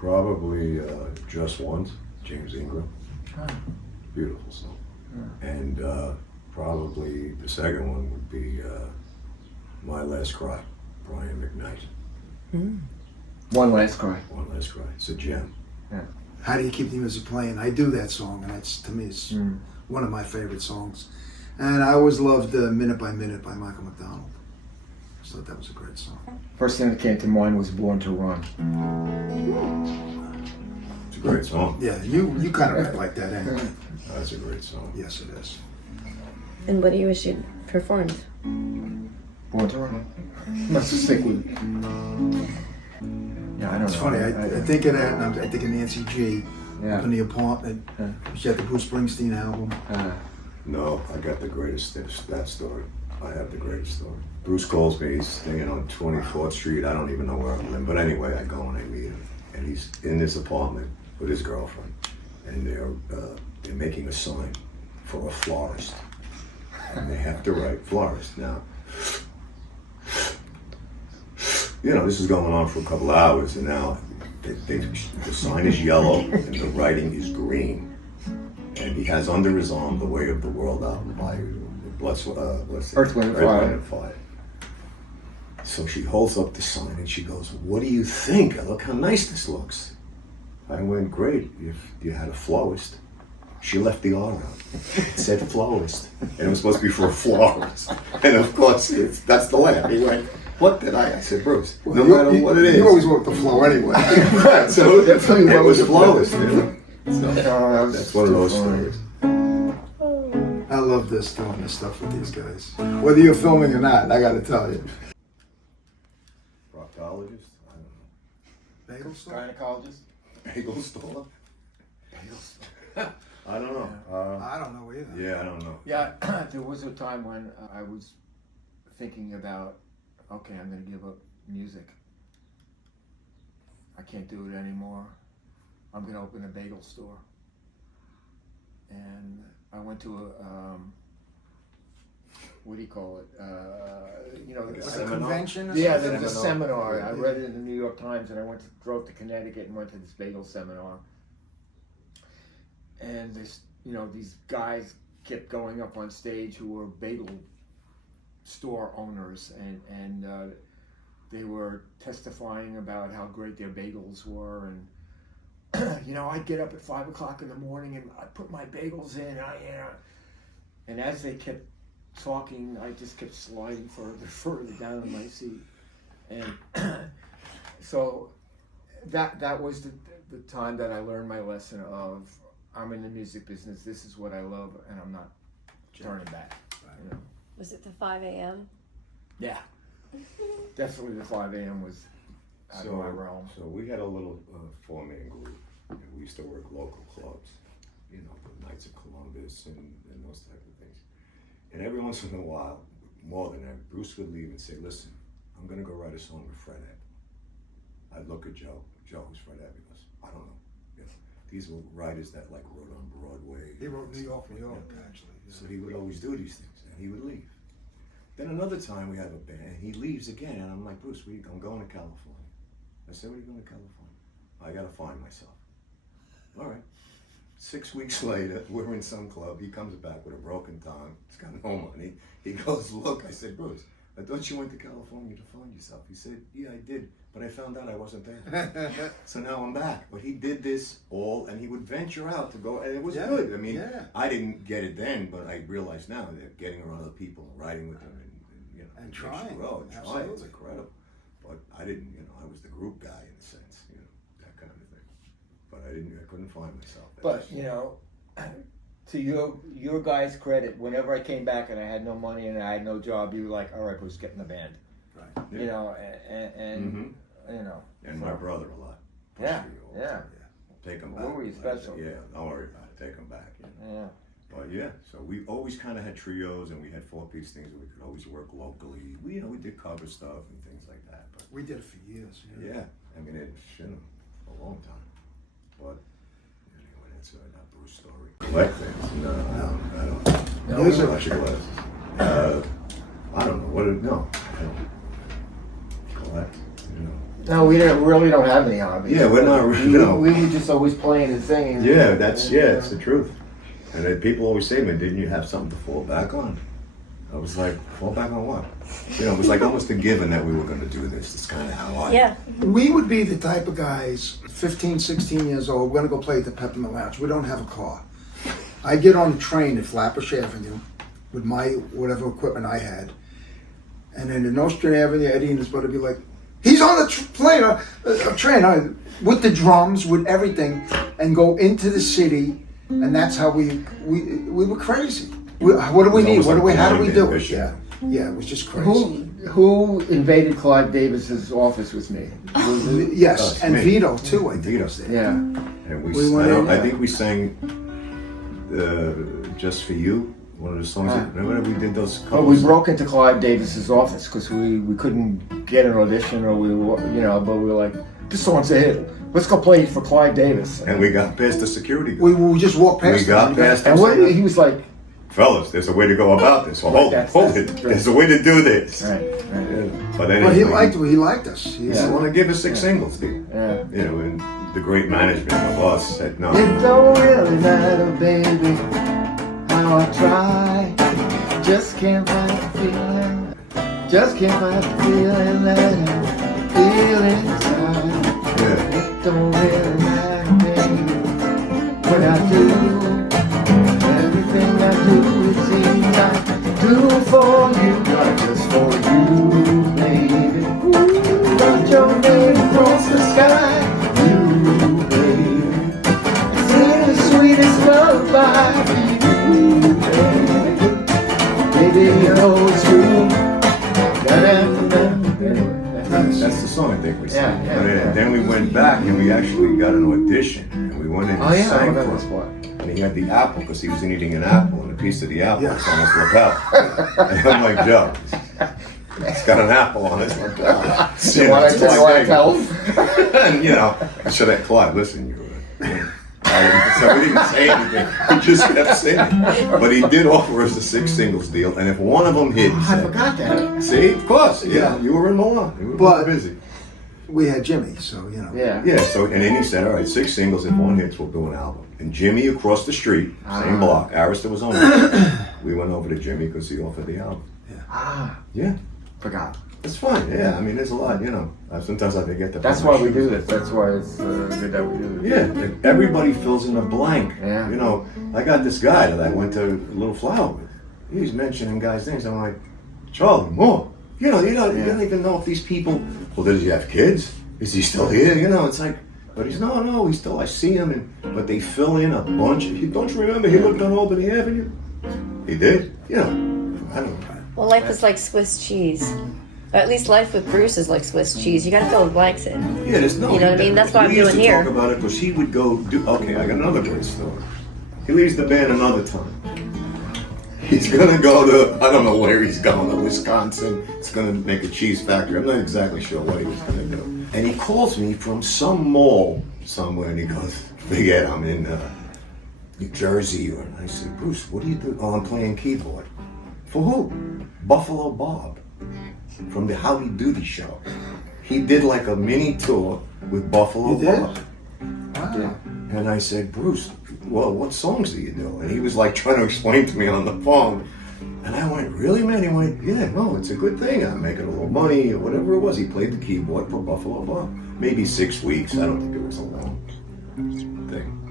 Probably Just Once, James Ingram. Huh. Beautiful song. Yeah. And probably the second one would be My Last Cry, Brian McKnight. One Last Cry. One Last Cry. It's a gem. Yeah. How do you keep the music playing? I do that song, and that's, to me, it's one of my favorite songs. And I always loved Minute by Minute by Michael McDonald. I just thought that was a great song. First thing that came to mind was Born to Run. It's a great song. Yeah, you kind of rap like that anyway. That's a great song. Yes, it is. And what do you wish you'd performed? Born to Run. Must have stick with it. Yeah, I don't It's know. funny, I think of that, and I'm thinking Nancy G. Yeah. Up in the apartment. Yeah. She had the Bruce Springsteen album. No, I got the greatest, that story. I have the greatest story. Bruce calls me, he's staying on 24th Street. I don't even know where I'm living. But anyway, I go and I meet him. And he's in this apartment with his girlfriend. And they're making a sign for a florist. And they have to write florist. Now, you know, this is going on for a couple hours, and now the sign is yellow and the writing is green. And he has under his arm The Way of the World album by Earth, Wind, and Fire. So she holds up the sign and she goes, "What do you think? Look how nice this looks." I went, "Great, if you had a florist." She left the R out. It said florist. And it was supposed to be for a florist. And of course, that's the laugh. He went, "What did I?" I said, "Bruce, no matter what it is." You always walk the floor anyway. Right, so it was flawless. You know? So, that's that's one of those funny. stories. I love doing this stuff with these guys. Whether you're filming or not, I gotta tell you. Proctologist? I don't know. Bagel store? Gynecologist? Bagel store? I don't know. I don't know either. Yeah, I don't know. Yeah, there was a time when I was thinking about, okay, I'm going to give up music. I can't do it anymore. I'm going to open a bagel store. And I went to a, what do you call it? You know, Like a Like a seminar? convention or yeah, something? there was a seminar. I Yeah. read it in the New York Times, and I drove to Connecticut and went to this bagel seminar. And this, you know, these guys kept going up on stage who were bagel store owners, and they were testifying about how great their bagels were, and you know, I'd get up at 5 o'clock in the morning and I'd put my bagels in, and as they kept talking, I just kept sliding further down in my seat, and so that was the time that I learned my lesson of, I'm in the music business, this is what I love, and I'm not turning back. You know? Was it the 5 a.m.? Yeah, definitely the 5 a.m. was out of my realm. So we had a little four-man group. And we used to work local clubs, you know, the Knights of Columbus and those type of things. And every once in a while, more than ever, Bruce would leave and say, "Listen, I'm going to go write a song with Fred Ebb." I'd look at Joe. Joe, who's Fred Ebb? He goes, "I don't know." You know, these were writers that like wrote on Broadway. He wrote New York, Yeah. actually. Yeah. So he would always do these things, and he would leave. Then another time we have a band, and he leaves again, and I'm like, "Bruce, I'm going to California." I said, "Where are you going to California?" "I got to find myself." All right. 6 weeks later, we're in some club. He comes back with a broken tongue. He's got no money. He goes, "Look," I said, "Bruce, I thought you went to California to find yourself." He said, "Yeah, I did, but I found out I wasn't there." So now I'm back. But he did this all, and he would venture out to go, and it was good. I mean, I didn't get it then, but I realize now that getting around other people and riding with them, and you know, And trying. grow, and trying, it's Absolutely. incredible. But I didn't, you know, I was the group guy in a sense, you know, that kind of thing. But I couldn't find myself. But you know, to your guys' credit, whenever I came back and I had no money and I had no job, you were like, "All right, Bruce, get in the band." Right. You know, and you know, And my brother a lot. Yeah, Pushed me all the yeah. time. Take him back. Were we special? Yeah, don't worry about it. Take him back. You know. yeah. But yeah, so we always kind of had trios, and we had four-piece things that we could always work locally. We, you know, we did cover stuff and things like that. But We did it for years. yeah, I mean, it's, you know, a long time. But anyway, that's not Bruce's story. Collect things? No, I don't. No, Music. Wash your glasses. I don't know what it. No, I don't collect. You know. No, we really don't have any hobbies. Yeah, we're not, We, you know. we were just always playing and singing. Yeah, it's the truth. And then people always say to me, didn't you have something to fall back on? I was like, fall back on what? You know, it was like almost a given that we were going to do this. It's kind of how I... Yeah. We would be the type of guys, 15, 16 years old, we're going to go play at the Peppermint Lounge. We don't have a car. I get on the train at Flatbush Avenue with my whatever equipment I had. And then in Nostrand Avenue, Eddie and his brother would be like, he's on the train, with the drums, with everything, and go into the city. And that's how we were crazy. What do we need? How do we do it? Yeah, it was just crazy. Who invaded Clive Davis's office with me? Yes, and me. Vito too, I think. Vito. Was there. Yeah. And We went in, I yeah. think we sang Just For You, one of the songs. Remember we did those Well, covers? we broke into Clive Davis's office because we couldn't get an audition, or but we were like, this song's a hit. Let's go play for Clive Davis. And we got past the security guard. We just walked past We got him. past And him. he was like, Fellas, there's a way to go about this. Well, hold it. There's a way to do this. right. Yeah. But But anyway, he liked us. he want to give us 6 singles, dude. Yeah. You know, and the great management of us said no. It don't really matter, baby, how I try. Just can't find the feeling. Just can't find the feeling that I feel inside. Yeah. It don't really matter, baby, what I do. Everything I do, it seems I do for you, not just for you, baby. Got your name across the sky, you, baby. Sing the sweetest lullaby for you, baby. Baby, you know it's true. That's the song I think we sang. Yeah, But then we went back and we actually got an audition. And we went in and Oh yeah, I sang remember for this him. part. And he had the apple because he was eating an apple, and a piece of the apple Yeah. was on his lapel. And I'm like, Joe, it's got an apple on his lapel. So why did I tell him? And you know, I should have Clyde, listen, so we didn't say anything. We just kept singing. But he did offer us a 6 singles deal, and if one of them hit, I forgot that. see, of course, yeah, you were in Milan. You were But- busy. We had Jimmy, so you know. Yeah. Yeah, so, and then he said, all right, 6 singles, if one hits, we'll do an album. And Jimmy across the street, same block, Arista was on it. We went over to Jimmy because he offered the album. Ah, Yeah, forgot. it's fine, yeah, I mean, there's a lot, you know. Sometimes I forget that. That's why we do this. That's why it's good that we do this. Yeah, like, everybody fills in a blank. Yeah. You know, I got this guy that I went to Little Flower with. He was mentioning guys' names. I'm like, Charlie Moore. You don't even know if these people. Well, does he have kids? Is he still here? You know, it's like, but he's no, he's still. I see him, but they fill in a bunch. Don't you remember he lived on Albany Avenue? He did. You know, I don't know. Well, life is like Swiss cheese. Or at least life with Bruce is like Swiss cheese. You gotta fill the blanks in. Yeah, there's no. You know what I mean? That's what I'm we used doing to here. Talk about it because he would go do. Okay, I got another great story. He leaves the band another time. He's gonna go to, I don't know where he's going, to Wisconsin. It's gonna make a cheese factory. I'm not exactly sure what he was gonna do. And he calls me from some mall somewhere, and he goes, Big Ed, I'm in New Jersey. And I said, Bruce, what do you do? Oh, I'm playing keyboard. For who? Buffalo Bob from the Howdy Doody show. He did like a mini tour with Buffalo You did? Bob. Wow. And I said, Bruce, well, what songs do you do? And he was like trying to explain to me on the phone. And I went, really, man? He went, yeah, no, it's a good thing. I'm making a little money or whatever it was. He played the keyboard for Buffalo Bob. Maybe 6 weeks. I don't think it was a long thing.